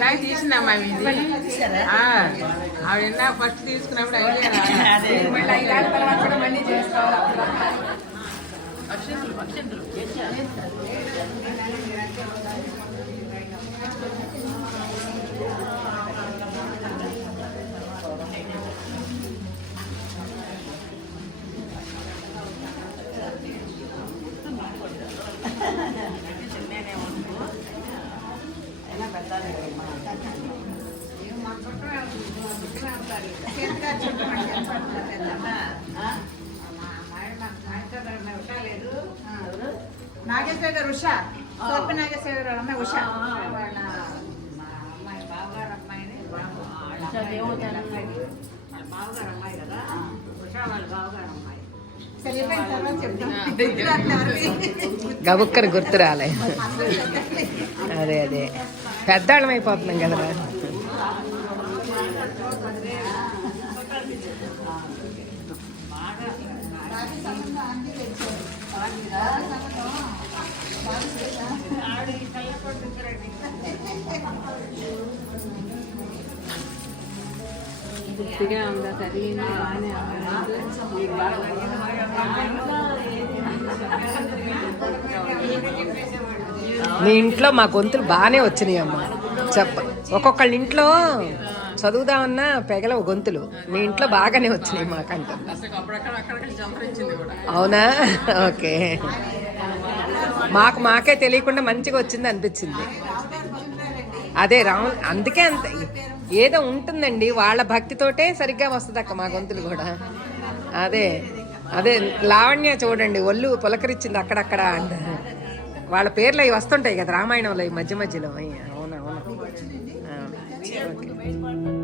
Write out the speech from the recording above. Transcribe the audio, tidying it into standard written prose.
నాకు తీసినమ్మా ఇది ఆవిడ ఫస్ట్ తీసుకున్నప్పుడు మళ్ళీ చేసుకోవాలి. నాగేశ్వర గారు ఉషా సోప నాగేశ్వర గారు అమ్మాయి ఉషా వాళ్ళ అమ్మాయి బావగారు అమ్మాయిని బావగారు అమ్మాయి కదా ఉషా వాళ్ళ బావగారు అమ్మాయి. గబుక్కని గుర్తు రాలే. అదే అదే పెద్దాళ్ళం అయిపోతున్నాం కదా. ఉందా చదివింది బాగానే మీ ఇంట్లో మా గొంతులు బాగానే వచ్చినాయి అమ్మ. ఒక్కొక్కళ్ళ ఇంట్లో చదువుదామన్నా పెగల గొంతులు, మీ ఇంట్లో బాగానే వచ్చినాయి మాకంటే. అవునా? ఓకే. మాకే తెలియకుండా మంచిగా వచ్చింది అనిపించింది. అదే రాము, అందుకే అంత ఏదో ఉంటుందండి వాళ్ళ భక్తితోటే సరిగ్గా వస్తుంది అక్క మా గొంతులు కూడా. అదే అదే లావణ్య చూడండి ఒళ్ళు పులకరించింది అక్కడక్కడ అంట. వాళ్ళ పేర్లు అవి వస్తుంటాయి కదా రామాయణంలో ఈ మధ్య మధ్యలో. అవునవును. ఓకే.